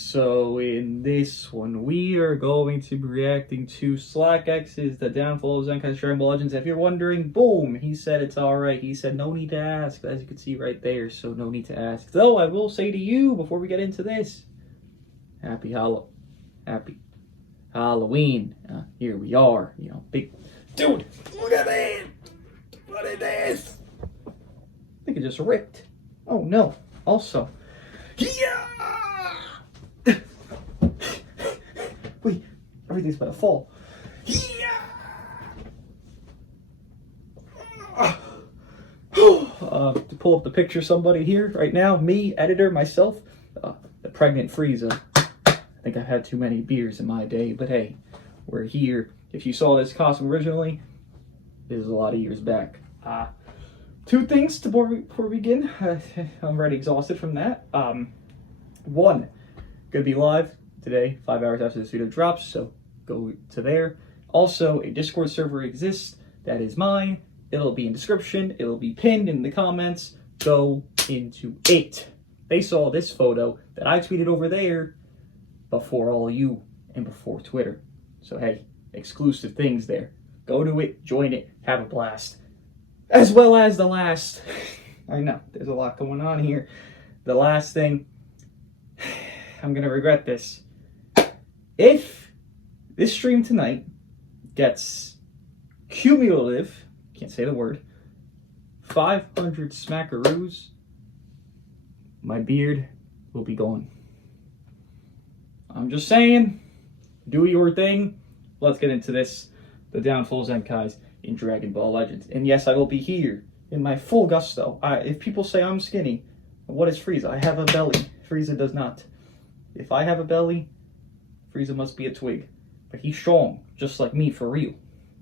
so in this one, we are going to be reacting to Slack X's The Downfall of Zenkai's Dragon Ball Legends. If you're wondering, boom, he said it's alright. He said no need to ask, as you can see right there, so no need to ask. Though, I will say to you, before we get into this, Happy Halloween. Here we are, big... Dude, look at that! What is this? I think it just ripped. Oh no. Also... Yeah! Wait, everything's about to fall. Yeah! To pull up the picture, somebody here right now, me, editor, myself, the pregnant Frieza. I think I've had too many beers in my day, but hey, we're here. If you saw this costume originally, it was a lot of years back. Two things before we begin. I'm already exhausted from that. One, gonna be live today, 5 hours after this video drops, so go to there. Also, a Discord server exists. That is mine. It'll be in description. It'll be pinned in the comments. Go into it. They saw this photo that I tweeted over there before all you and before Twitter. So hey, exclusive things there. Go to it, join it, have a blast. As well as the last, I know, there's a lot going on here. The last thing, I'm going to regret this. If this stream tonight gets cumulative, can't say the word, 500 smackaroos, my beard will be gone. I'm just saying, do your thing. Let's get into this. The Downfall of Zenkais in Dragon Ball Legends. And yes, I will be here in my full gusto. If people say I'm skinny, what is Frieza? I have a belly. Frieza does not. If I have a belly, Frieza must be a twig. But he's strong, just like me, for real.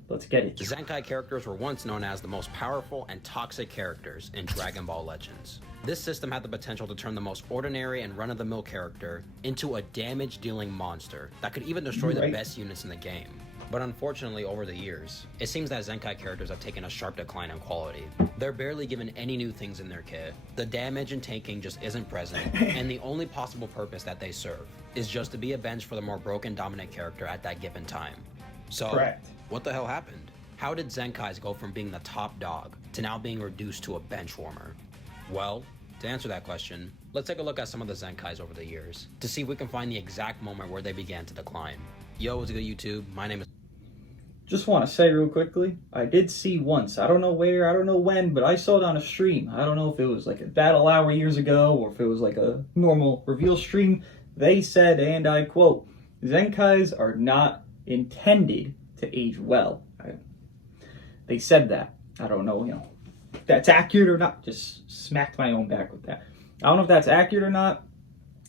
Let's get it. The Zenkai characters were once known as the most powerful and toxic characters in Dragon Ball Legends. This system had the potential to turn the most ordinary and run-of-the-mill character into a damage-dealing monster that could even destroy the best units in the game. But unfortunately, over the years, it seems that Zenkai characters have taken a sharp decline in quality. They're barely given any new things in their kit. The damage and tanking just isn't present, and the only possible purpose that they serve is just to be a bench for the more broken dominant character at that given time. So, what the hell happened? How did Zenkais go from being the top dog to now being reduced to a bench warmer? Well, to answer that question, let's take a look at some of the Zenkais over the years to see if we can find the exact moment where they began to decline. Yo, what's good, YouTube? My name is... Just want to say real quickly, I did see once, I don't know where, I don't know when, but I saw it on a stream. I don't know if it was like a battle hour years ago or if it was like a normal reveal stream. They said, and I quote, Zenkais are not intended to age well. They said that. I don't know, if that's accurate or not. Just smacked my own back with that. I don't know if that's accurate or not,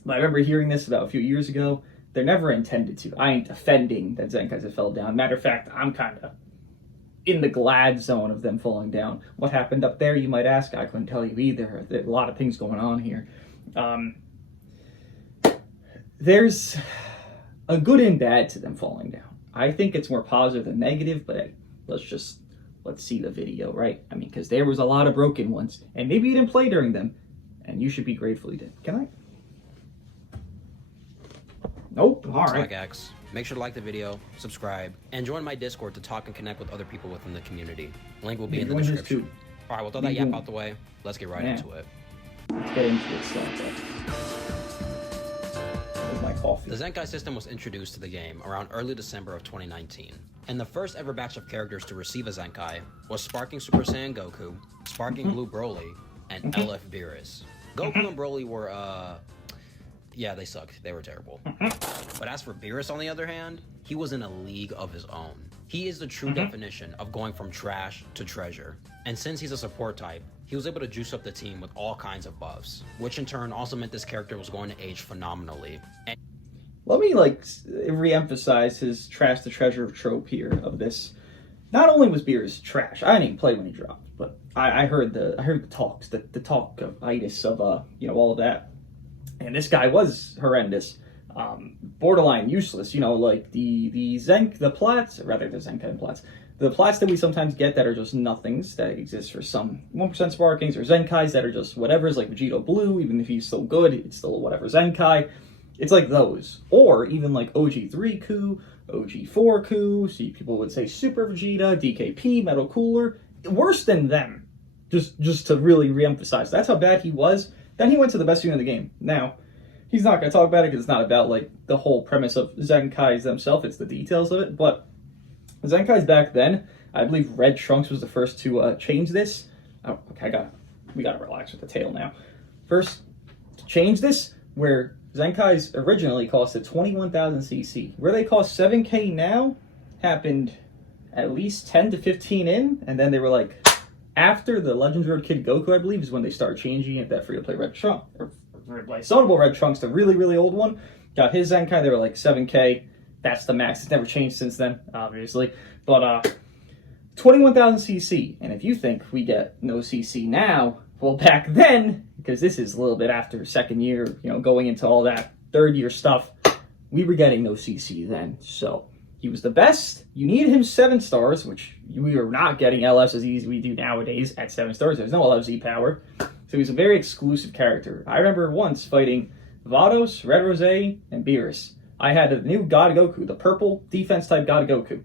but I remember hearing this about a few years ago. They're never intended to. I ain't defending that Zenkais have fell down. Matter of fact, I'm kind of in the glad zone of them falling down. What happened up there, you might ask? I couldn't tell you either. There's a lot of things going on here. There's a good and bad to them falling down. I think it's more positive than negative, but hey, let's see the video, right? I mean, because there was a lot of broken ones, and maybe you didn't play during them, and you should be grateful you did. Can I? Nope. All right. X. Make sure to like the video, subscribe, and join my Discord to talk and connect with other people within the community. Link will be in the description. All right, we'll throw that yap out the way. Let's get right into it. Let's get into it. Where's my coffee? The Zenkai system was introduced to the game around early December of 2019, and the first ever batch of characters to receive a Zenkai was Sparking Super Saiyan Goku, Sparking Blue Broly, and LF Beerus. Goku and Broly were, yeah, they sucked. They were terrible. But as for Beerus, on the other hand, he was in a league of his own. He is the true definition of going from trash to treasure. And since he's a support type, he was able to juice up the team with all kinds of buffs, which in turn also meant this character was going to age phenomenally. Let me re-emphasize his trash to treasure trope here of this. Not only was Beerus trash, I didn't even play when he dropped, but I heard the talks, the talk of itis of all of that. And this guy was horrendous, borderline useless. Like the plats, rather the Zenkai plats, the plats that we sometimes get that are just nothings that exist for some 1% Sparkings or Zenkais that are just whatever's like Vegito Blue. Even if he's still good, it's still whatever Zenkai. It's like those. Or even like OG3 Coup, OG4 Coup, see people would say Super Vegeta, DKP, Metal Cooler. Worse than them. Just to really re-emphasize. That's how bad he was. Then he went to the best unit in the game. Now, he's not going to talk about it because it's not about like the whole premise of Zenkais themselves. It's the details of it. But Zenkais back then, I believe Red Trunks was the first to change this. Oh, okay, we gotta relax with the tail now. First to change this, where Zenkais originally costed 21,000 CC. Where they cost 7K now happened at least 10 to 15 in, and then they were like, after the Legends Road Kid Goku, I believe, is when they started changing it, that free-to-play Red Trunk, or free-to-play Sonable Red Trunks, the really, really old one. Got his Zenkai, they were like 7K. That's the max. It's never changed since then, obviously. But 21,000 CC, and if you think we get no CC now, well, back then, because this is a little bit after second year, going into all that third year stuff, we were getting no CC then. So he was the best. You needed him 7 stars, which we are not getting LFs as easy as we do nowadays at 7 stars. There's no LFZ power. So he's a very exclusive character. I remember once fighting Vados, Red Rose, and Beerus. I had a new God Goku, the purple defense type God Goku.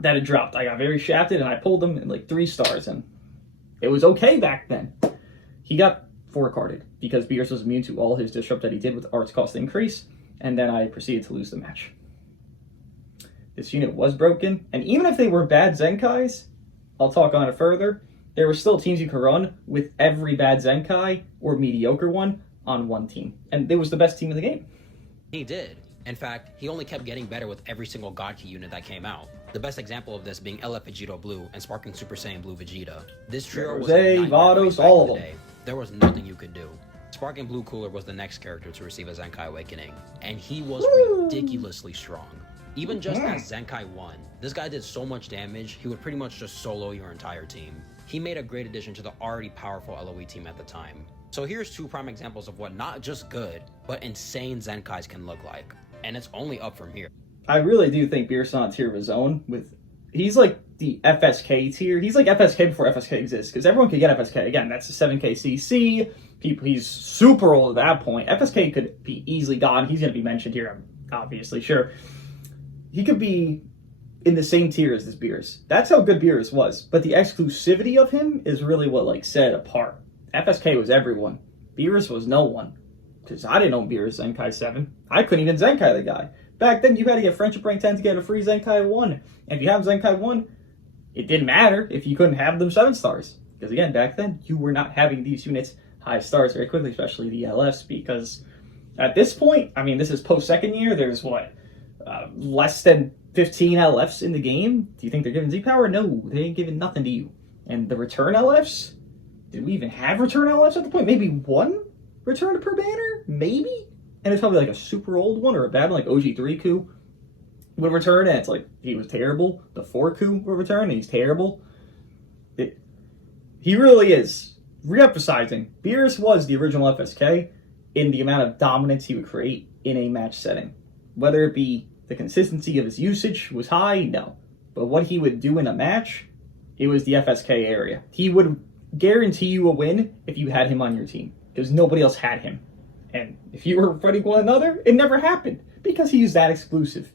That had dropped. I got very shafted, and I pulled him in like 3 stars, and it was okay back then. He got 4-carded because Beerus was immune to all his disrupt that he did with arts cost increase, and then I proceeded to lose the match. This unit was broken, and even if they were bad Zenkais, I'll talk on it further, there were still teams you could run with every bad Zenkai or mediocre one on one team, and it was the best team in the game. He did. In fact, he only kept getting better with every single God Key unit that came out. The best example of this being LF Vegito Blue and Sparking Super Saiyan Blue Vegeta. This trio was Vados, all of them. There was nothing you could do. Sparking Blue Cooler was the next character to receive a Zenkai Awakening, and he was ridiculously strong. Even just as Zenkai 1, this guy did so much damage, he would pretty much just solo your entire team. He made a great addition to the already powerful LOE team at the time. So here's 2 prime examples of what not just good, but insane Zenkais can look like. And it's only up from here. I really do think Beerus on a tier of his own. He's like the FSK tier. He's like FSK before FSK exists, because everyone could get FSK. Again, that's a 7K CC. He's super old at that point. FSK could be easily gone. He's going to be mentioned here, I'm obviously sure. He could be in the same tier as this Beerus. That's how good Beerus was. But the exclusivity of him is really what set it apart. FSK was everyone. Beerus was no one. Because I didn't own Beerus Zenkai 7. I couldn't even Zenkai the guy. Back then, you had to get Friendship Rank 10 to get a free Zenkai 1. And if you have Zenkai 1, it didn't matter if you couldn't have them 7 stars. Because again, back then, you were not having these units high stars very quickly, especially the LFs, because at this point, I mean, this is post-second year, there's less than 15 LFs in the game? Do you think they're giving Z-Power? No, they ain't giving nothing to you. And the return LFs? Did we even have return LFs at the point? Maybe 1 return per banner? Maybe? And it's probably like a super old one or a bad one, like OG3 Coup would return, and it's like, he was terrible. The 4 Coup would return, and he's terrible. He really is. Re-emphasizing, Beerus was the original FSK in the amount of dominance he would create in a match setting. Whether it be the consistency of his usage was high, no. But what he would do in a match, it was the FSK area. He would guarantee you a win if you had him on your team, because nobody else had him. And if you were fighting one another, it never happened, because he's that exclusive.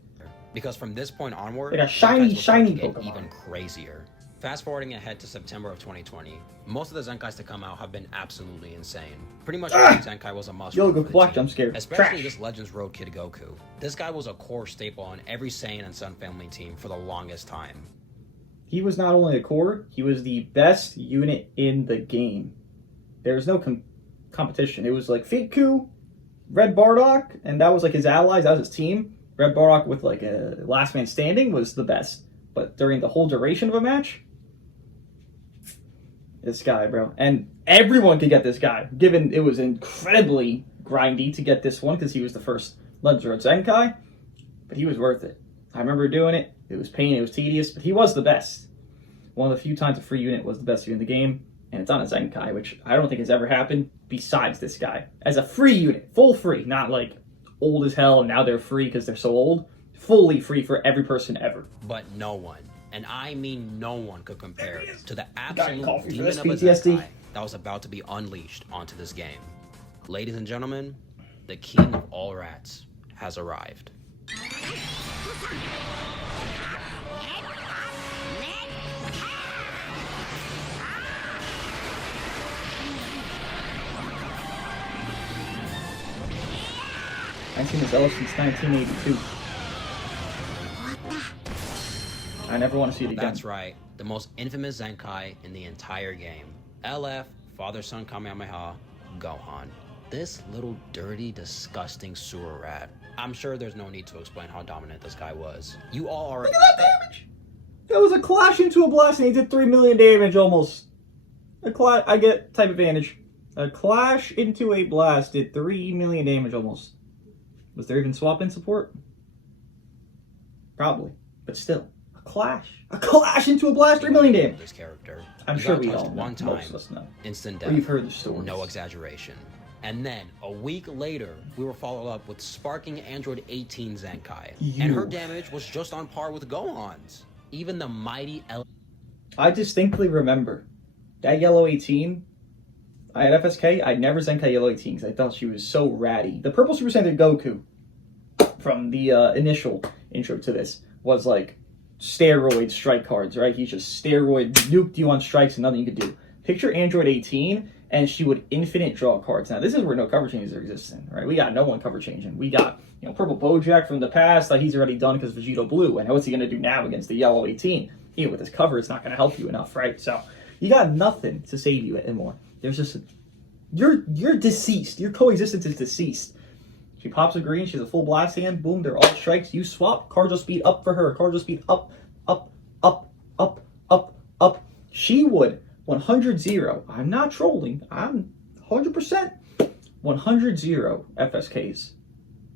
Because from this point onward, like a shiny get Pokemon. even crazier. Fast forwarding ahead to September of 2020, most of the Zenkais to come out have been absolutely insane. Pretty much every Zenkai was a must. Yo, go collect, I'm scared. Especially Trash. this Legends Road Kid Goku. This guy was a core staple on every Saiyan and Sun family team for the longest time. He was not only a core, he was the best unit in the game. There was no competition. It was like Fate Coup, Red Bardock, and that was like his allies, that was his team. Red Bardock with like a last man standing was the best. But during the whole duration of a match, this guy, bro. And everyone could get this guy, given it was incredibly grindy to get this one because he was the first Legends Road Zenkai. But he was worth it. I remember doing it. It was pain, it was tedious, but he was the best. One of the few times a free unit was the best unit in the game, and it's on a Zenkai, which I don't think has ever happened besides this guy. As a free unit, full free, not like old as hell and now they're free because they're so old. Fully free for every person ever. But no one, and I mean no one, could compare to the absolute demon of a PTSD. Zenkai that was about to be unleashed onto this game. Ladies and gentlemen, the king of all rats has arrived. I've seen this LF since 1982. I never want to see it again. That's right, the most infamous Zenkai in the entire game. LF, Father-Son Kamehameha, Gohan. This little dirty, disgusting sewer rat. I'm sure there's no need to explain how dominant this guy was. You all are— Look at that damage! That was a clash into a blast and he did 3 million damage almost. I get type advantage. A clash into a blast did 3 million damage almost. Was there even swap-in support? Probably. But still. A clash into a blast, 3 million damage. This character. I'm You sure got we touched all know. one time, Most of us know. instant Or death. you've heard the stories. No exaggeration. And then, a week later, we were followed up with Sparking Android 18 Zenkai. And her damage was just on par with Gohan's. Even the mighty I distinctly remember that Yellow 18. I had FSK. I never Zenkai Yellow 18 because I thought she was so ratty. The Purple Super Saiyan Goku from the initial intro to this was like steroid strike cards, right? He's just steroid nuked you on strikes and nothing you could do. Picture Android 18 and she would infinite draw cards. Now this is where no cover changes are existing, right? We got no one cover changing. We got, you know, Purple Bojack from the past, like he's already done because Vegito Blue. And what's he gonna do now against the Yellow 18? Even with his cover, it's not gonna help you enough, right? So you got nothing to save you anymore. There's just you're deceased. Your coexistence is deceased. She pops a green, she has a full blast hand, boom, they're all strikes, you swap, cards will speed up for her, cards will speed up, up, up, up, up, up. She would 100-0, I'm not trolling, I'm 100%, 100-0 FSKs.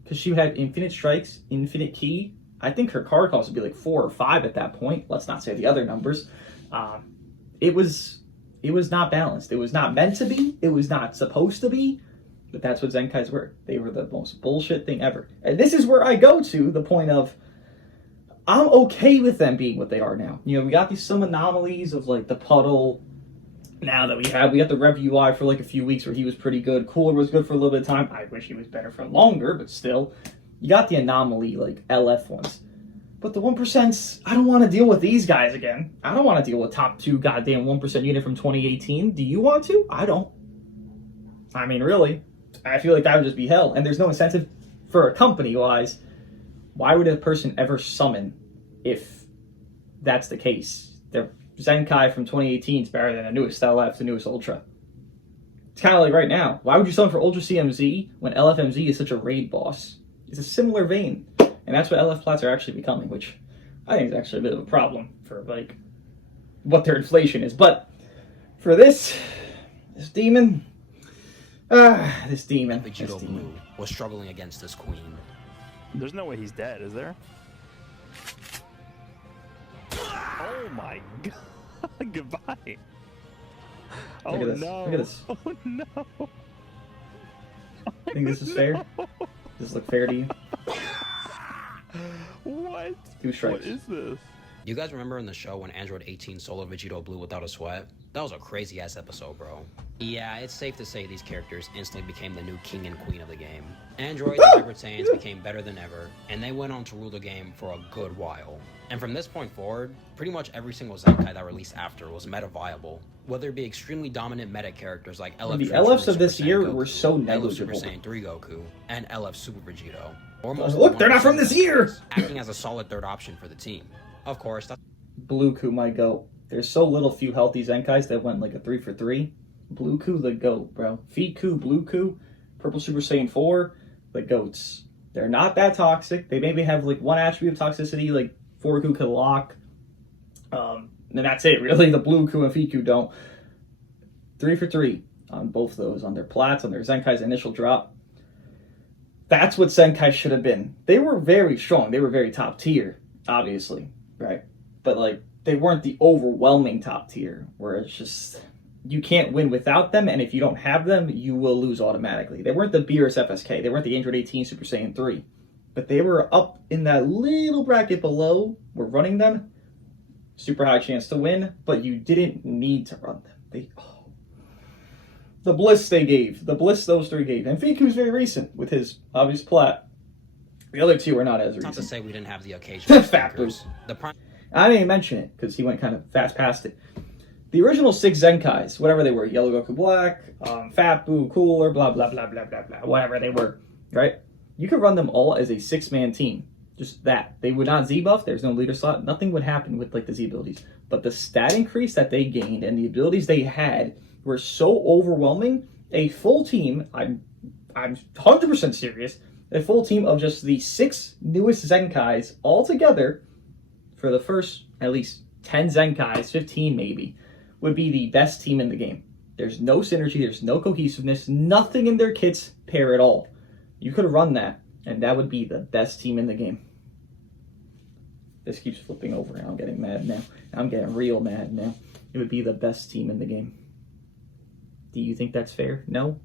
Because she had infinite strikes, infinite key. I think her card cost would be like 4 or 5 at that point. Let's not say the other numbers. It was not balanced. It was not meant to be. It was not supposed to be. But that's what Zenkais were. They were the most bullshit thing ever. And this is where I go to the point of, I'm okay with them being what they are now. You know, we got some anomalies of like the puddle. Now that we got the Rev UI for like a few weeks where he was pretty good. Cooler was good for a little bit of time. I wish he was better for longer, but still. You got the anomaly, like LF ones. But the 1%, I don't want to deal with these guys again. I don't want to deal with top 2 goddamn 1% unit from 2018. Do you want to? I don't. I mean, really. I feel like that would just be hell. And there's no incentive for a company-wise. Why would a person ever summon if that's the case? The Zenkai from 2018 is better than the newest LF, the newest Ultra. It's kind of like right now. Why would you summon for Ultra CMZ when LFMZ is such a raid boss? It's a similar vein. And that's what LF Plats are actually becoming, which I think is actually a bit of a problem for, like, what their inflation is. But for this demon... this demon. Vegito Blue was struggling against this queen. There's no way he's dead, is there? Oh my god. Goodbye. Oh Look at this. no. Look at this. Oh no. I think this is fair. Does this look fair to you? What? 2 strikes. What is this? You guys remember in the show when Android 18 soloed Vegito Blue without a sweat? That was a crazy ass episode, bro. Yeah, it's safe to say these characters instantly became the new king and queen of the game. Android and Hyper Saiyans became better than ever, and they went on to rule the game for a good while. And from this point forward, pretty much every single Zenkai that released after was meta viable. Whether it be extremely dominant meta characters like LF The Trunks LFs from of this Super Saiyan year Goku, were so LF negligible. Super Saiyan 3 Goku, and LF Super Vegito. Or most Look, of the they're not from 1% this year! acting as a solid third option for the team. Of course, that's Blue Ku, my goat. There's so little few healthy Zenkais that went like a 3 for 3. Blue Ku, the goat, bro. Feet Ku, Blue Ku, Purple Super Saiyan 4, the goats. They're not that toxic. They maybe have like one attribute of toxicity, like 4 Ku could lock. And that's it, really. The Blue Ku and Feet Ku don't. 3 for 3 on both those, on their plats, on their Zenkai's initial drop. That's what Zenkai should have been. They were very strong. They were very top tier, obviously, right? But like, they weren't the overwhelming top tier, where it's just, you can't win without them, and if you don't have them, you will lose automatically. They weren't the Beerus FSK. They weren't the Android 18 Super Saiyan 3. But they were up in that little bracket below. We're running them. Super high chance to win, but you didn't need to run them. the bliss they gave. The bliss those three gave. And Fiku's very recent with his obvious plat. The other two are not as recent. Not to say we didn't have the occasional Fat stinkers. I didn't even mention it because he went kind of fast past it. The original 6 Zenkais, whatever they were, Yellow Goku Black, Fat Boo Cooler, blah, blah, blah, blah, blah, blah, whatever they were, right? You could run them all as a 6-man team. Just that. They would not Z-buff. There's no leader slot. Nothing would happen with like the Z abilities. But the stat increase that they gained and the abilities they had were so overwhelming. A full team, I'm 100% serious, a full team of just the 6 newest Zenkais all together for the first at least 10 Zenkais, 15 maybe, would be the best team in the game. There's no synergy, there's no cohesiveness, nothing in their kits pair at all. You could run that, and that would be the best team in the game. This keeps flipping over, and I'm getting mad now. I'm getting real mad now. It would be the best team in the game. Do you think that's fair? No?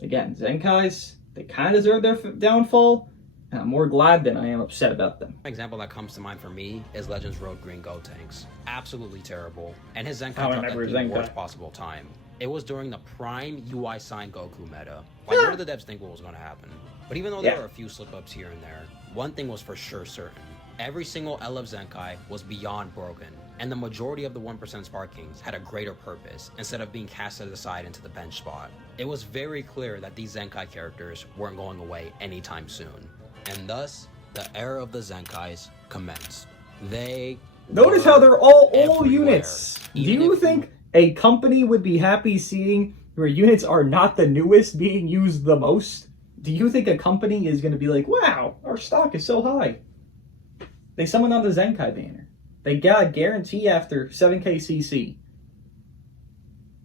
Again, Zenkais, they kind of deserve their downfall, and I'm more glad than I am upset about them. An example that comes to mind for me is Legends Road Green Gotenks. Absolutely terrible. And his Zenkai dropped at the worst possible time. It was during the prime UI sign Goku meta. Like, what did the devs think what was going to happen? But even though there were a few slip-ups here and there, one thing was for sure certain. Every single L of Zenkai was beyond broken, and the majority of the 1% Sparkings had a greater purpose instead of being casted aside into the bench spot. It was very clear that these Zenkai characters weren't going away anytime soon, and thus, the era of the Zenkais commenced. They Notice how they're all everywhere. units. Do you think a company would be happy seeing where units are not the newest being used the most? Do you think a company is going to be like, wow, our stock is so high? They summoned on the Zenkai banner. They got a guarantee after 7k CC.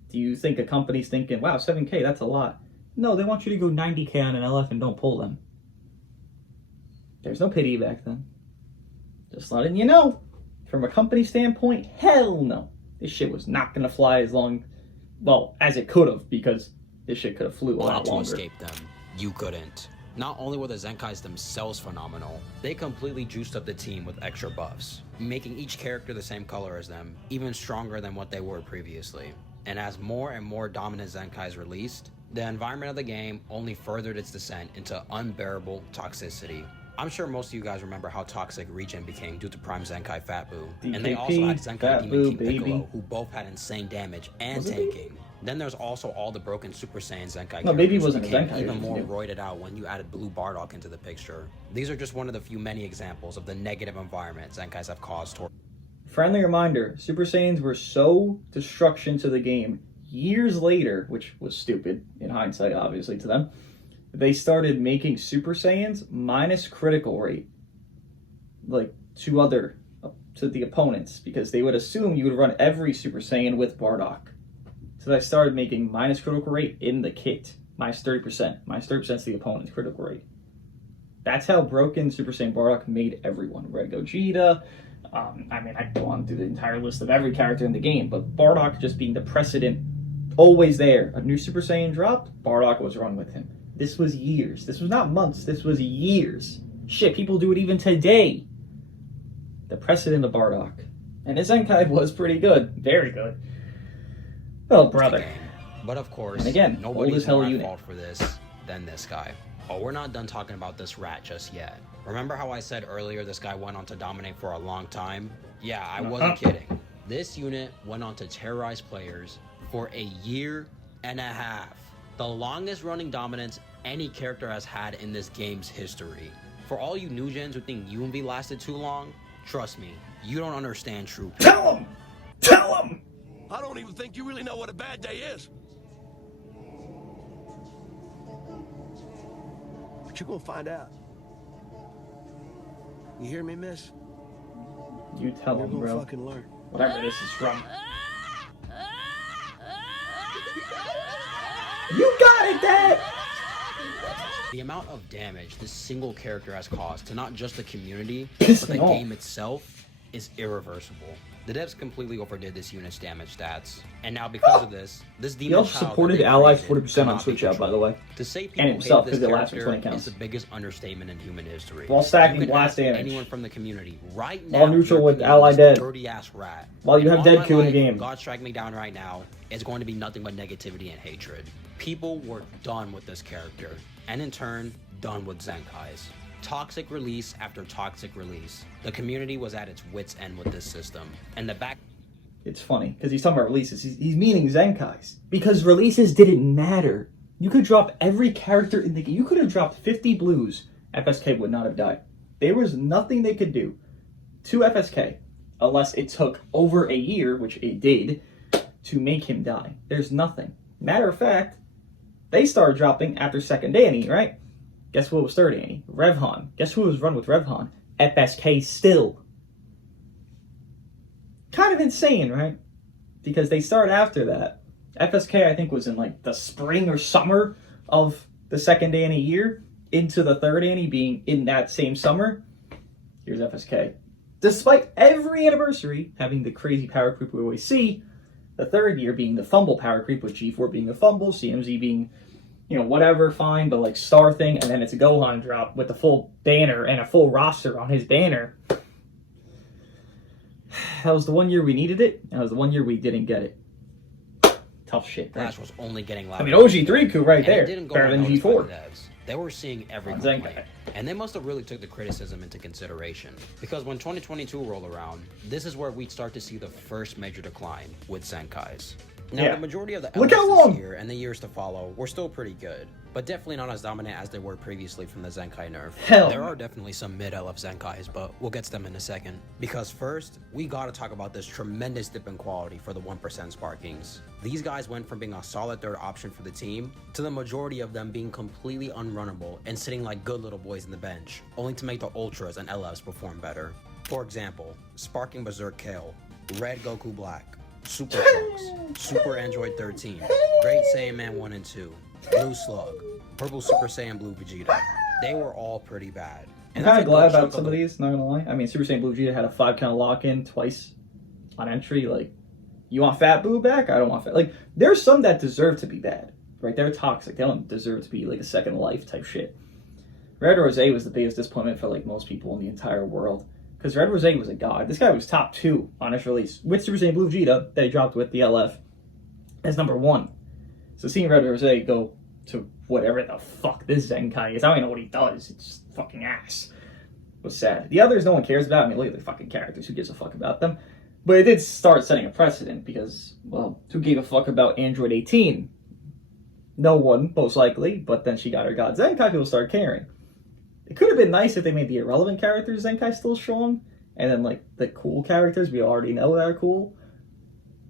Do you think a company's thinking, wow, 7k, that's a lot? No, they want you to go 90k on an LF and don't pull them. There's no pity back then. Just letting you know. From a company standpoint, hell no. This shit was not going to fly as long, well, as it could have, because this shit could have flew a lot longer. To escape them, you couldn't. Not only were the Zenkais themselves phenomenal, they completely juiced up the team with extra buffs, making each character the same color as them, even stronger than what they were previously. And as more and more dominant Zenkais released, the environment of the game only furthered its descent into unbearable toxicity. I'm sure most of you guys remember how toxic Regen became due to Prime Zenkai Fat Boo. DKP, and they also had Zenkai Demon Boo, King baby. Piccolo, who both had insane damage and tanking. Then there's also all the broken Super Saiyan Zenkai No, Baby characters wasn't who a became Zenkai, even he was more new. roided out when you added Blue Bardock into the picture. These are just one of the few many examples of the negative environment Zenkais have caused toward. Friendly reminder, Super Saiyans were so destruction to the game. Years later, which was stupid in hindsight, obviously, to them, they started making Super Saiyans minus critical rate. Like, to the opponents, because they would assume you would run every Super Saiyan with Bardock. So I started making minus critical rate in the kit. Minus 30%. Minus 30% is the opponent's critical rate. That's how broken Super Saiyan Bardock made everyone. Red Gogeta. I mean, I could go on through the entire list of every character in the game, but Bardock just being the precedent, always there. A new Super Saiyan dropped, Bardock was run with him. This was years. This was not months. This was years. Shit, people do it even today. The precedent of Bardock. And his Zenkai was pretty good. Very good. Oh, brother. But of course, And again, nobody's old as hell more at unit. fault for this than this guy. Oh, we're not done talking about this rat just yet. Remember how I said earlier this guy went on to dominate for a long time? Yeah, I wasn't kidding. This unit went on to terrorize players for a year and a half. The longest running dominance any character has had in this game's history. For all you new gens who think UMV lasted too long, trust me, you don't understand true power. Tell him! Tell him! I don't even think you really know what a bad day is. But you're gonna find out. You hear me, miss? You tell You're him, gonna bro. fucking learn. Whatever this is from. You got it, Dad! The amount of damage this single character has caused to not just the community, Piss but me the off. game itself is irreversible. The devs completely overdid this unit's damage stats, and now because of this He demon also child that supported they allies created 40% on cannot be Switch out, by the controlled. way. To say And people himself, hate this 'cause it lasts for 20 character counts. is the biggest understatement in human history. While stacking You could blast ask damage. anyone from the community right While now, neutral your with opinion ally on dead. this dirty ass rat. While you And have on Dead my Coup in the life, game. God strike me down right now. is going to be nothing but negativity and hatred. People were done with this character, and in turn, done with Zenkais. Toxic release after toxic release. The community was at its wit's end with this system, and the back... It's funny, because he's talking about releases. He's meaning Zenkais. Because releases didn't matter. You could drop every character in the game. You could have dropped 50 blues. FSK would not have died. There was nothing they could do to FSK unless it took over a year, which it did, to make him die. There's nothing. Matter of fact, they started dropping after second Danny, right? Guess what was third Danny? Revhan. Guess who was run with Revhan? FSK still. Kind of insane, right? Because they started after that. FSK, I think, was in like the spring or summer of the second Danny year, into the third Danny being in that same summer. Here's FSK. Despite every anniversary having the crazy power creep we always see, the third year being the fumble power creep, with G4 being a fumble, CMZ being, you know, whatever, fine, but like star thing, and then it's a Gohan drop with the full banner and a full roster on his banner. That was the one year we needed it, and that was the one year we didn't get it. Tough shit. Right? Flash was only getting louder. I mean, OG3 coup right And there. it didn't go Better than unnoticed by G4. the devs. They were seeing every On complaint, Zenkai. and they must have really took the criticism into consideration. Because when 2022 rolled around, this is where we'd start to see the first major decline with Zenkais. Now, Yeah. the majority of the Look elements how long! this year and the years to follow were still pretty good, but definitely not as dominant as they were previously from the Zenkai nerf. Hell There no. are definitely some mid-LF Zenkais, but we'll get to them in a second. Because first, we gotta talk about this tremendous dip in quality for the 1% Sparkings. These guys went from being a solid third option for the team to the majority of them being completely unrunnable and sitting like good little boys in the bench, only to make the Ultras and LFs perform better. For example, Sparking Berserk Kale, Red Goku Black, Super Trunks, Super Android 13, Great Saiyaman 1 and 2, Blue Slug, Purple Super Saiyan Blue Vegeta. They were all pretty bad. I'm And kind that's of a glad good about chunk some of the- these, not gonna lie. I mean, Super Saiyan Blue Vegeta had a 5 count lock-in twice on entry. Like, you want Fat Boo back? I don't want Fat. Like, there's some that deserve to be bad, right? They're toxic. They don't deserve to be like a second life type shit. Red Rose was the biggest disappointment for like most people in the entire world. Because Red Rose was a god. This guy was top 2 on his release. With Super Saiyan Blue Vegeta, that he dropped with the LF, as number 1. So seeing Red Rose go to whatever the fuck this Zenkai is, I don't even know what he does. It's just fucking ass. Was sad. The others no one cares about. I mean, look at the fucking characters. Who gives a fuck about them? But it did start setting a precedent because, well, who gave a fuck about Android 18? No one, most likely. But then she got her god Zenkai, people started caring. It could have been nice if they made the irrelevant characters Zenkai still strong, and then like the cool characters we already know that are cool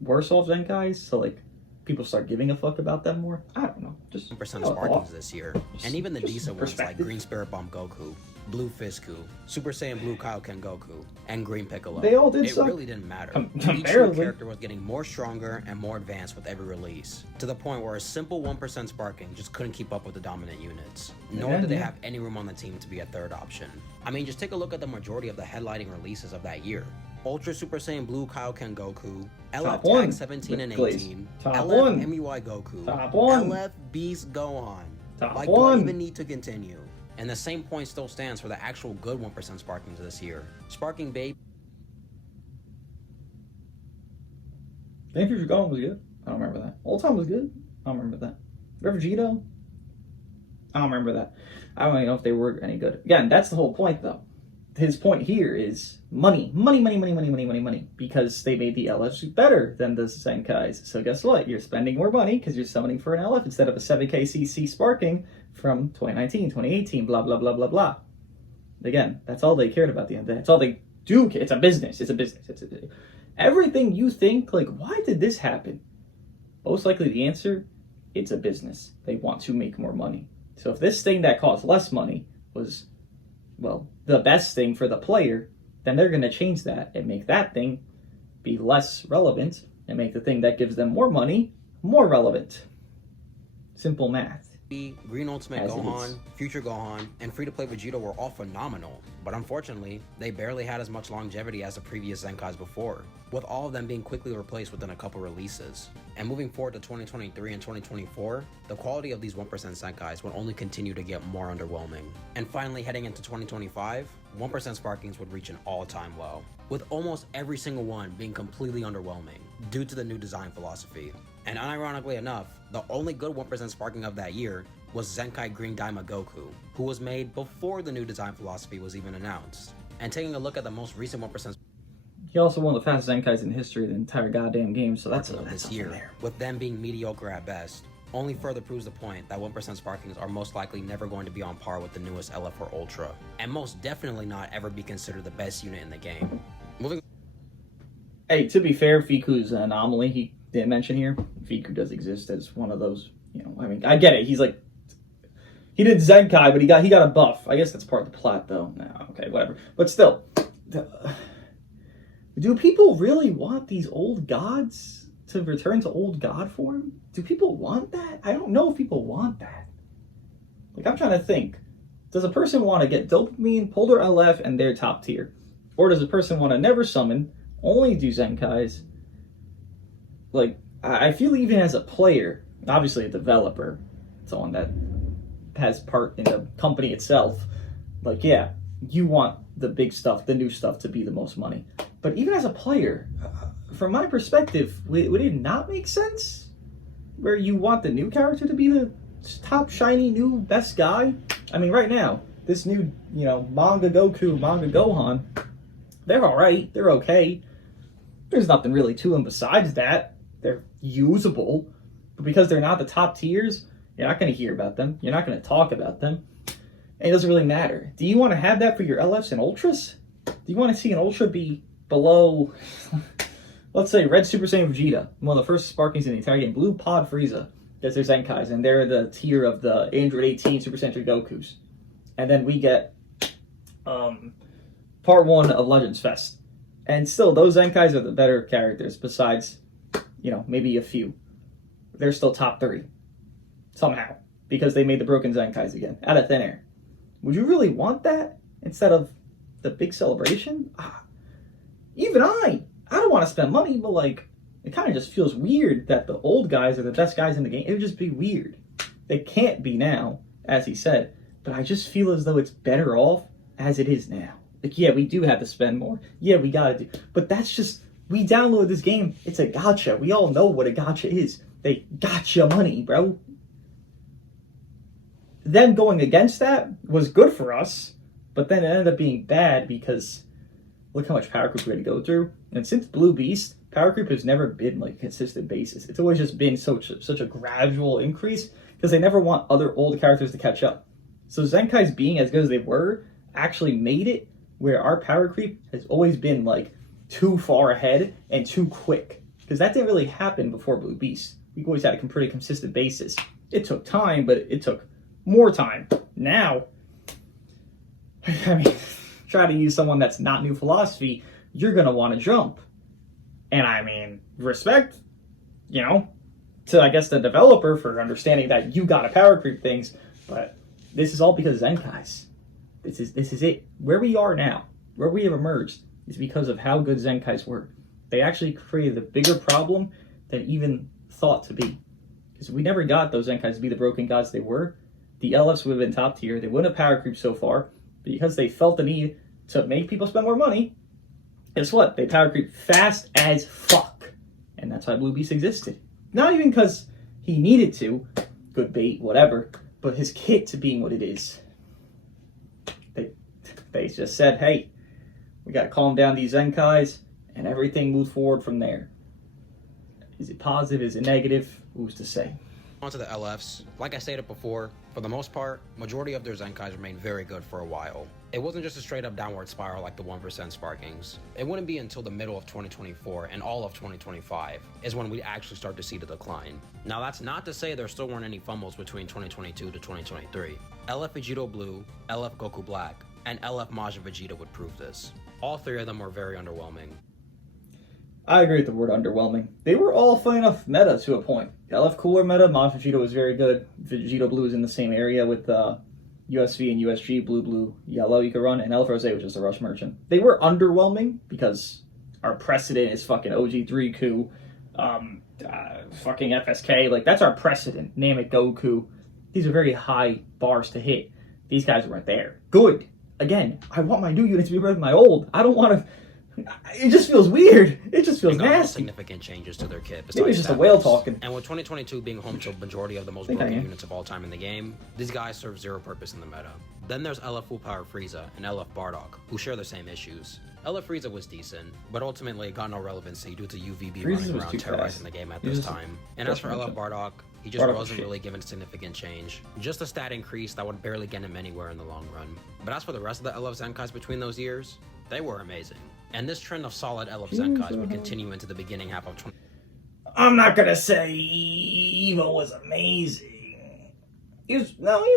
worse off Zenkais, so like people start giving a fuck about them more. I don't know. Just 1% oh, Sparkings this year, and even the just decent ones like perspective. Green Spirit Bomb Goku, Blue Fisku, Super Saiyan Blue Kaioken Goku, and Green Piccolo. They all did It suck. really didn't matter. Each Comparatively. new character was getting more stronger and more advanced with every release, to the point where a simple 1% Sparking just couldn't keep up with the dominant units, nor Yeah, did they yeah. have any room on the team to be a third option. I mean, just take a look at the majority of the headlining releases of that year. Ultra Super Saiyan Blue Kaioken Goku, LF Top one. Tag 17 and Glaze. 18, Top LF one. MEY Goku, Top one. LF Beast Gohan. Top Like, do I one. even need to continue? And the same point still stands for the actual good 1% Sparkings this year. Sparking Babe. Game Future Gone was good. I don't remember that. Old Time was good. I don't remember that. Vegito. I don't remember that. I don't even know if they were any good. Again, that's the whole point, though. His point here is money. Money, money, money, money, money, money, money. Because they made the LF better than the Zenkais. So guess what? You're spending more money because you're summoning for an LF instead of a 7K CC Sparking from 2019, 2018, blah, blah, blah, blah, blah. Again, that's all they cared about at the end of the day. That's all they do. It's a business. It's a business. Everything you think, like, why did this happen? Most likely the answer, it's a business. They want to make more money. So if this thing that costs less money was, well, the best thing for the player, then they're going to change that and make that thing be less relevant and make the thing that gives them more money more relevant. Simple math. Green Ultimate As it Gohan, is. Future Gohan, and Free-to-Play Vegeta were all phenomenal, but unfortunately, they barely had as much longevity as the previous Zenkais before, with all of them being quickly replaced within a couple releases. And moving forward to 2023 and 2024, the quality of these 1% Zenkais will only continue to get more underwhelming. And finally, heading into 2025, 1% Sparkings would reach an all-time low, with almost every single one being completely underwhelming due to the new design philosophy. And unironically enough, the only good 1% sparking of that year was Zenkai Green Daima Goku, who was made before the new design philosophy was even announced. And taking a look at the most recent 1% He also one of the fastest Zenkais in history of the entire goddamn game, so that's this year, there. with them being mediocre at best, only further proves the point that 1% sparkings are most likely never going to be on par with the newest LF or Ultra, and most definitely not ever be considered the best unit in the game. Moving. Hey, to be fair, Fiku's an anomaly. He didn't mention here. Fiku does exist as one of those, you know, I mean, I get it. He's like, he did Zenkai, but he got a buff. I guess that's part of the plot, though. No, okay, whatever. But still, do people really want these old gods to return to old god form? Do people want that? I don't know if people want that. Like, I'm trying to think. Does a person want to get dopamine, Polar LF, and they're top tier? Or does a person want to never summon, only do Zenkais? Like, I feel even as a player, obviously a developer, someone that has part in the company itself, like, yeah, you want the big stuff, the new stuff to be the most money. But even as a player, from my perspective, would it not make sense? Where you want the new character to be the top shiny new best guy? I mean, right now, this new, you know, manga Goku, manga Gohan, they're alright, they're okay. There's nothing really to them besides that. They're usable. But because they're not the top tiers, you're not going to hear about them. You're not going to talk about them. And it doesn't really matter. Do you want to have that for your LFs and Ultras? Do you want to see an Ultra be below, let's say, Red Super Saiyan Vegeta, one of the first sparkings in the entire game, Blue Pod Frieza, because they're Zenkais, and they're the tier of the Android 18 Super Saiyan Gokus. And then we get part 1 of Legends Fest. And still, those Zenkais are the better characters, besides, you know, maybe a few. They're still top 3. Somehow. Because they made the broken Zenkais again, out of thin air. Would you really want that instead of the big celebration? Even I don't want to spend money, but like, it kind of just feels weird that the old guys are the best guys in the game. It would just be weird. They can't be now, as he said, but I just feel as though it's better off as it is now. Like, yeah, we do have to spend more. Yeah, we gotta do, but that's just, we download this game, it's a gacha. We all know what a gacha is. They gotcha money, bro. Them going against that was good for us, but then it ended up being bad because look how much power creep we had to go through. And since Blue Beast, power creep has never been like a consistent basis. It's always just been such a gradual increase because they never want other old characters to catch up. So Zenkai's being as good as they were actually made it where our power creep has always been like too far ahead and too quick. Because that didn't really happen before Blue Beast. We always had a pretty consistent basis. It took time, but it took more time. Now, I mean, try to use someone that's not new philosophy, you're going to want to jump. And I mean, respect, you know, to, I guess, the developer for understanding that you got to power creep things, but this is all because of Zenkais. This is it. Where we are now, where we have emerged, is because of how good Zenkais were. They actually created a bigger problem than even thought to be. Because if we never got those Zenkais to be the broken gods they were, the LFs would have been top tier, they wouldn't have power creeped so far, because they felt the need to make people spend more money. Guess what? They power creep fast as fuck. And that's why Blue Beast existed. Not even because he needed to, good bait, whatever, but his kit to being what it is. They just said, hey, we gotta calm down these Zenkais, and everything moved forward from there. Is it positive? Is it negative? Who's to say? Onto the LFs. Like I stated before, for the most part, majority of their Zenkais remained very good for a while. It wasn't just a straight up downward spiral like the 1% sparkings. It wouldn't be until the middle of 2024 and all of 2025 is when we actually start to see the decline. Now that's not to say there still weren't any fumbles between 2022 to 2023. LF Vegito Blue, LF Goku Black, and LF Majin Vegeta would prove this. All 3 of them were very underwhelming. I agree with the word underwhelming. They were all fun enough meta to a point. LF Cooler meta, Majin Vegeta was very good. Vegito Blue is in the same area with USV and USG, Blue, Yellow you could run, and LF Rose, which is the Rush Merchant. They were underwhelming because our precedent is fucking OG3 Ku, fucking FSK. Like, that's our precedent. Namek Goku. These are very high bars to hit. These guys weren't there. Good. Again, I want my new unit to be better than my old. I don't want to It just feels weird. It just feels and got no nasty. significant changes to their kit. Maybe it's besides just a stat whale boosts. talking. And with 2022 being home to a majority of the most Think I broken am. units of all time in the game, these guys serve zero purpose in the meta. Then there's LF Full Power Frieza and LF Bardock, who share the same issues. LF Frieza was decent, but ultimately it got no relevancy due to UVB Frieza running was around too terrorizing fast. the game at He this was time. And as for LF Bardock, he just Bardock was wasn't shit. really given significant change. Just a stat increase that would barely get him anywhere in the long run. But as for the rest of the LF Zenkais between those years, they were amazing. And this trend of solid LF Zenkais would continue into the beginning half of 20. I'm not gonna say Evo was amazing. He was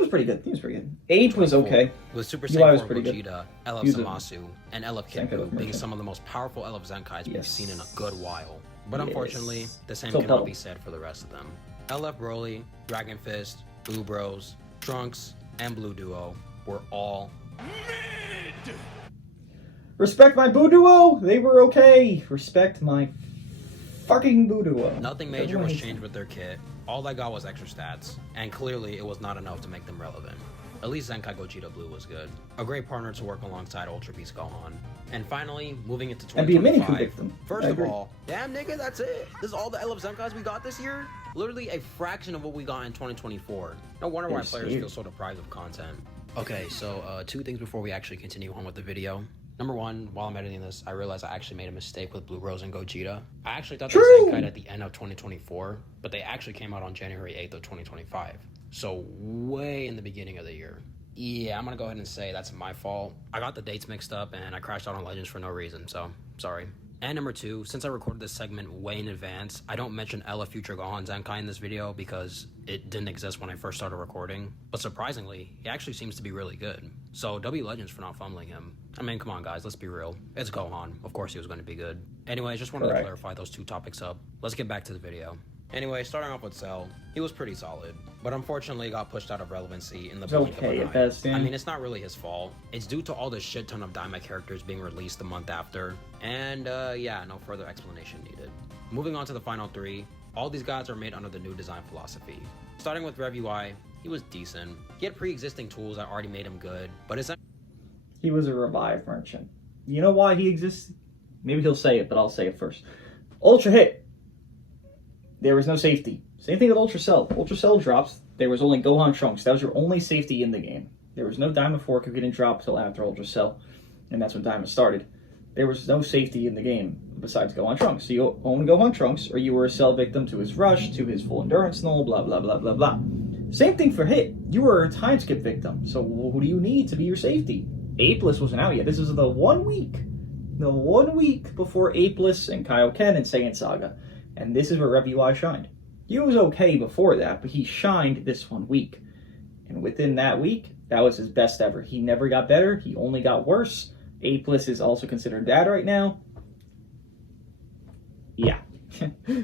pretty good. He was pretty good. Age was okay. With Super UI Saiyan was 4 pretty good. Gogeta, LF He was a- Zamasu, and LF Zenkai Kid Buu was being merchant. some of the most powerful LF Zenkais we've Yes. seen in a good while. But Yes. unfortunately, the same So cannot puddle. be said for the rest of them. LF Broly, Dragon Fist, Blue Bros, Trunks, and Blue Duo were all Respect my Boo Duo. They were okay. Respect my fucking Boo Duo. nothing major Everyone was hates changed with their kit. All they got was extra stats, and clearly it was not enough to make them relevant. At least Zenkai Gogeta Blue was good. A great partner to work alongside Ultra Beast Gohan. And finally, moving into And be a mini 2025. coup victim. First I of agree. all, damn nigga, that's it. This is all the LF Zenkais we got this year? Literally a fraction of what we got in 2024. No wonder why They're players scared. feel so deprived of content. Okay, so two things before we actually continue on with the video. Number one, while I'm editing this, I realized I actually made a mistake with Blue Rose and Gogeta. I actually thought True. they Zenkai'd at the end of 2024, but they actually came out on January 8th of 2025. So way in the beginning of the year. Yeah, I'm gonna go ahead and say that's my fault. I got the dates mixed up and I crashed out on Legends for no reason, so sorry. And number two, since I recorded this segment way in advance, I don't mention LF Future Gohan Zenkai in this video because it didn't exist when I first started recording. But surprisingly, he actually seems to be really good. So W Legends for not fumbling him. I mean, come on guys, let's be real. It's Gohan. Of course he was going to be good. Anyways, just wanted to Correct. clarify those two topics up. Let's get back to the video. Anyway, starting off with Cell, he was pretty solid, but unfortunately got pushed out of relevancy in the It's blink of okay an at eye. best, yeah. I mean, it's not really his fault. It's due to all the shit ton of Daima characters being released the month after, and yeah, no further explanation needed. Moving on to the final three, all these guys are made under the new design philosophy. Starting with Rev UI, he was decent. He had pre-existing tools that already made him good, but his He was a revive merchant. You know why he exists? Maybe he'll say it, but I'll say it first. Ultra Hit. There was no safety. Same thing with Ultra Cell. Ultra Cell drops. There was only Gohan Trunks. That was your only safety in the game. There was no Diamond Fork who didn't drop till after Ultra Cell. And that's when Diamond started. There was no safety in the game besides Gohan Trunks. So you own Gohan Trunks, or you were a Cell victim to his rush, to his full endurance null, blah, blah, blah, blah, blah. Same thing for Hit. You were a time skip victim. So who do you need to be your safety? Apeless wasn't out yet. This was the 1 week. The 1 week before Apeless and Kaioken and Saiyan Saga. And this is where Rev UI shined. He was okay before that, but he shined this 1 week. And within that week, that was his best ever. He never got better. He only got worse. Apeless is also considered bad right now. Yeah.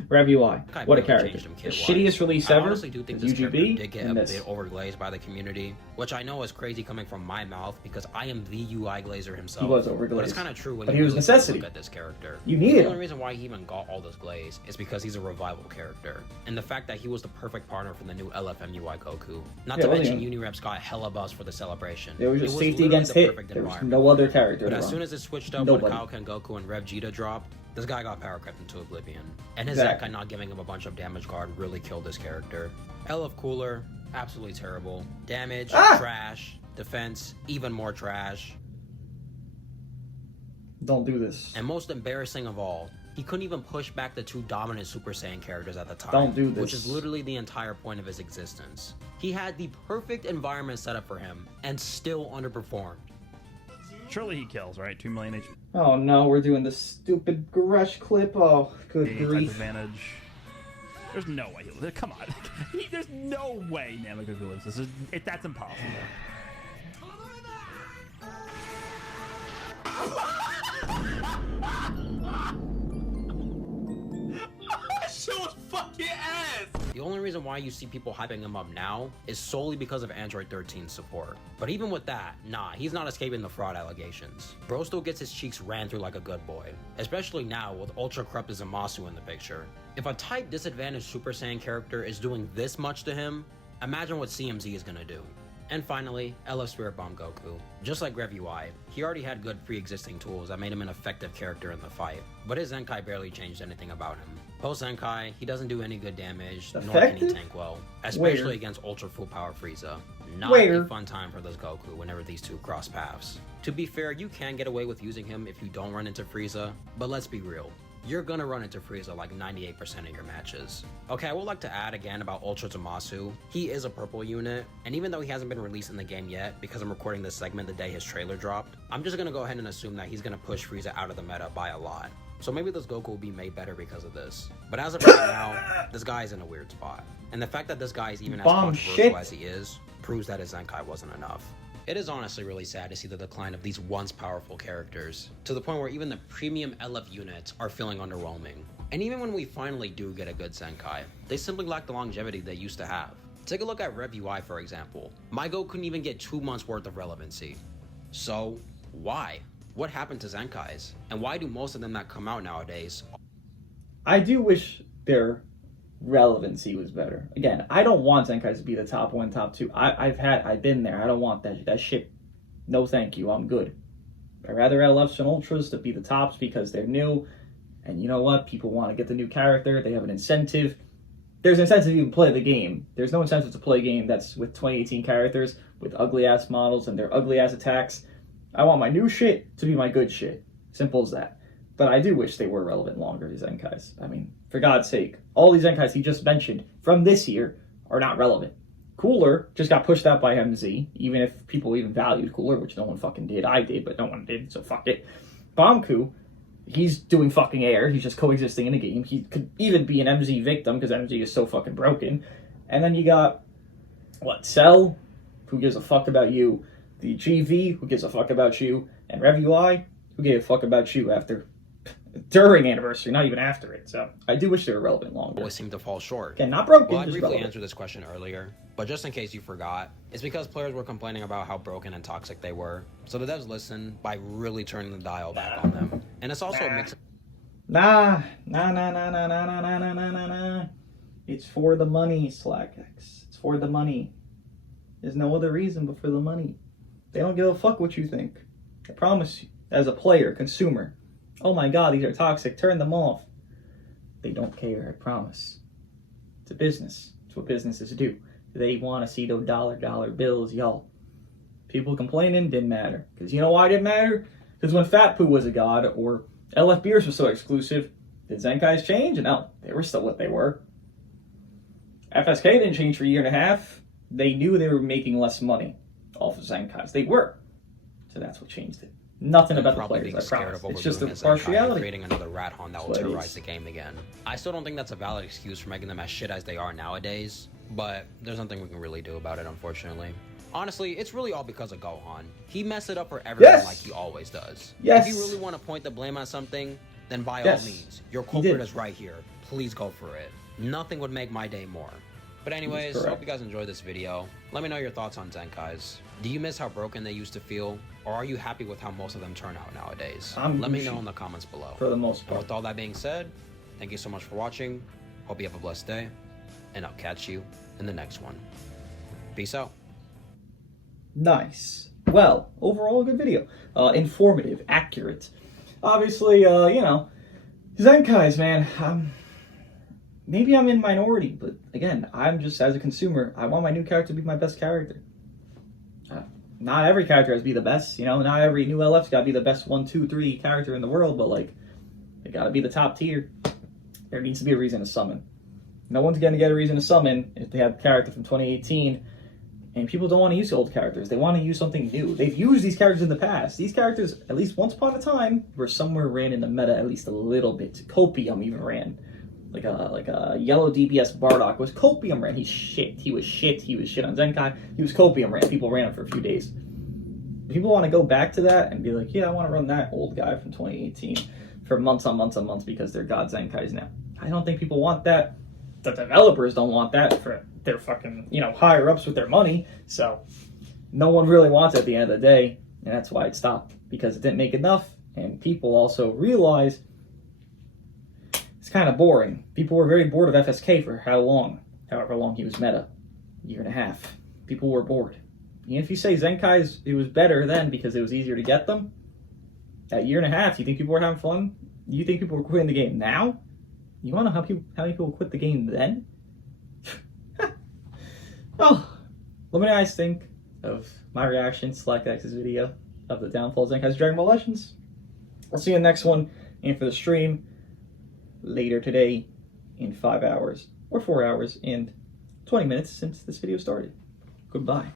Rev UI. What a character. The shittiest release I ever honestly do think is this character UGB did get a and this. bit overglazed by the community, which I know is crazy coming from my mouth because I am the UI glazer himself. He was But it's overglazed. kind of true when But you he was really take a necessity. look at this character. You The needed only him. reason why he even got all this glaze is because he's a revival character, and the fact that he was the perfect partner for the new LFMUI Goku. Not to Yeah, well, mention yeah. Unireps got hella buzz for the celebration. There was just safety literally against the Hit. perfect There was environment. no other character But to as run. soon as it switched up Nobody. when Kaioken Goku and Rev Gita dropped, this guy got power crept into oblivion. And his Exactly. Zenkai not giving him a bunch of damage guard really killed this character. LF Cooler, absolutely terrible. Damage, trash. Defense, even more trash. Don't do this. And most embarrassing of all, he couldn't even push back the two dominant Super Saiyan characters at the time. Don't do this. Which is literally the entire point of his existence. He had the perfect environment set up for him, and still underperformed. Surely he kills, right? 2 million HP Oh no, we're doing this stupid Gresh clip. Oh, good type grief. advantage. There's no way he'll. Come on. There's no way Namagoku lives this. That's impossible. Show us fucking ass! The only reason why you see people hyping him up now is solely because of Android 13's support. But even with that, nah, he's not escaping the fraud allegations. Bro still gets his cheeks ran through like a good boy, especially now with Ultra Corrupt Zamasu in the picture. If a type disadvantaged Super Saiyan character is doing this much to him, imagine what CMZ is gonna do. And finally, LF Spirit Bomb Goku. Just like Rev UI, he already had good pre-existing tools that made him an effective character in the fight, but his Zenkai barely changed anything about him. Post Zenkai, he doesn't do any good damage, nor can he tank well, especially against Ultra Full Power Frieza. Not a fun time for this Goku whenever these two cross paths. To be fair, you can get away with using him if you don't run into Frieza, but let's be real. You're gonna run into Frieza like 98% of your matches. Okay, I would like to add again about Ultra Zamasu. He is a purple unit, and even though he hasn't been released in the game yet, because I'm recording this segment the day his trailer dropped, I'm just gonna go ahead and assume that he's gonna push Frieza out of the meta by a lot. So maybe this Goku will be made better because of this. But as of right now, this guy is in a weird spot. And the fact that this guy is even as controversial as he is, proves that his Zenkai wasn't enough. It is honestly really sad to see the decline of these once powerful characters, to the point where even the premium LF units are feeling underwhelming. And even when we finally do get a good Zenkai, they simply lack the longevity they used to have. Take a look at Rev UI for example. My Go couldn't even get 2 months worth of relevancy. So, why? What happened to Zenkais? And why do most of them that come out nowadays? I do wish their relevancy was better. Again, I don't want Zenkais to be the top 1, top 2. I've been there. I don't want that shit. No thank you. I'm good. I'd rather LFs and Ultras to be the tops because they're new. And you know what? People want to get the new character. They have an incentive. There's an incentive to even play the game. There's no incentive to play a game that's with 2018 characters, with ugly-ass models and their ugly-ass attacks. I want my new shit to be my good shit. Simple as that. But I do wish they were relevant longer, these Zenkais. I mean, for God's sake, all these Zenkais he just mentioned from this year are not relevant. Cooler just got pushed out by MZ, even if people even valued Cooler, which no one fucking did. I did, but no one did, so fuck it. Bomku, he's doing fucking air. He's just coexisting in a game. He could even be an MZ victim, because MZ is so fucking broken. And then you got, Cell, who gives a fuck about you, the GV, who gives a fuck about you, and Rev UI, who gave a fuck about you during anniversary, not even after it. So I do wish they were relevant longer. Always seem to fall short. Again, not broken. Well, I just briefly relevant. answered this question earlier, but just in case you forgot, it's because players were complaining about how broken and toxic they were. So the devs listened by really turning the dial back on them. And it's also a mix of... Nah. It's for the money, SlackX. It's for the money. There's no other reason but for the money. They don't give a fuck what you think. I promise you, as a player, consumer. Oh my god, these are toxic, turn them off. They don't care, I promise. It's a business. It's what businesses do. They want to see those dollar bills, y'all. People complaining didn't matter. Because you know why it didn't matter? Because when Fat Poo was a god, or LF Beers was so exclusive, did Zenkais change? No, they were still what they were. FSK didn't change for a year and a half. They knew they were making less money off of Zenkais. They were. So that's what changed it. Nothing about the players, I promise. It's just a partiality. Creating another rat hon that will terrorize the game again. I still don't think that's a valid excuse for making them as shit as they are nowadays, but there's nothing we can really do about it, unfortunately. Honestly, it's really all because of Gohan. He messed it up for everyone like he always does. Yes. If you really want to point the blame on something, then by all means, your culprit is right here. Please go for it. Nothing would make my day more. But anyways, I hope you guys enjoyed this video. Let me know your thoughts on Zenkais. Do you miss how broken they used to feel? Or are you happy with how most of them turn out nowadays? Let me know in the comments below. For the most part. And with all that being said, thank you so much for watching. Hope you have a blessed day. And I'll catch you in the next one. Peace out. Nice. Well, overall, a good video. Informative, accurate. Obviously, you know, Zenkais, man. Maybe I'm in minority, but again, I'm just, as a consumer, I want my new character to be my best character. Not every character has to be the best, you know, not every new LF's got to be the best 1, 2, 3 character in the world, but like, they got to be the top tier. There needs to be a reason to summon. No one's going to get a reason to summon if they have a character from 2018, and people don't want to use old characters. They want to use something new. They've used these characters in the past. These characters, at least once upon a time, were somewhere ran in the meta at least a little bit. Copium even ran. Like a yellow DBS Bardock was Copium ran. He's shit. He was shit. He was shit on Zenkai. He was Copium ran. People ran him for a few days. People want to go back to that and be like, yeah, I want to run that old guy from 2018 for months on months on months because they're God Zenkais now. I don't think people want that. The developers don't want that for their fucking, you know, higher ups with their money. So no one really wants it at the end of the day. And that's why it stopped, because it didn't make enough. And people also realize it's kind of boring. People were very bored of FSK for how long? However long he was meta. 1.5 years. People were bored. Even if you say Zenkais, it was better then because it was easier to get them. At year and a half, you think people were having fun? You think people were quitting the game now? You want to know how many people quit the game then? Oh, let me know what you guys think of my reaction to SlackX's video of the downfall of Zenkai's Dragon Ball Legends. I'll see you in the next one, and for the stream later today in 5 hours or 4 hours and 20 minutes since this video started. Goodbye.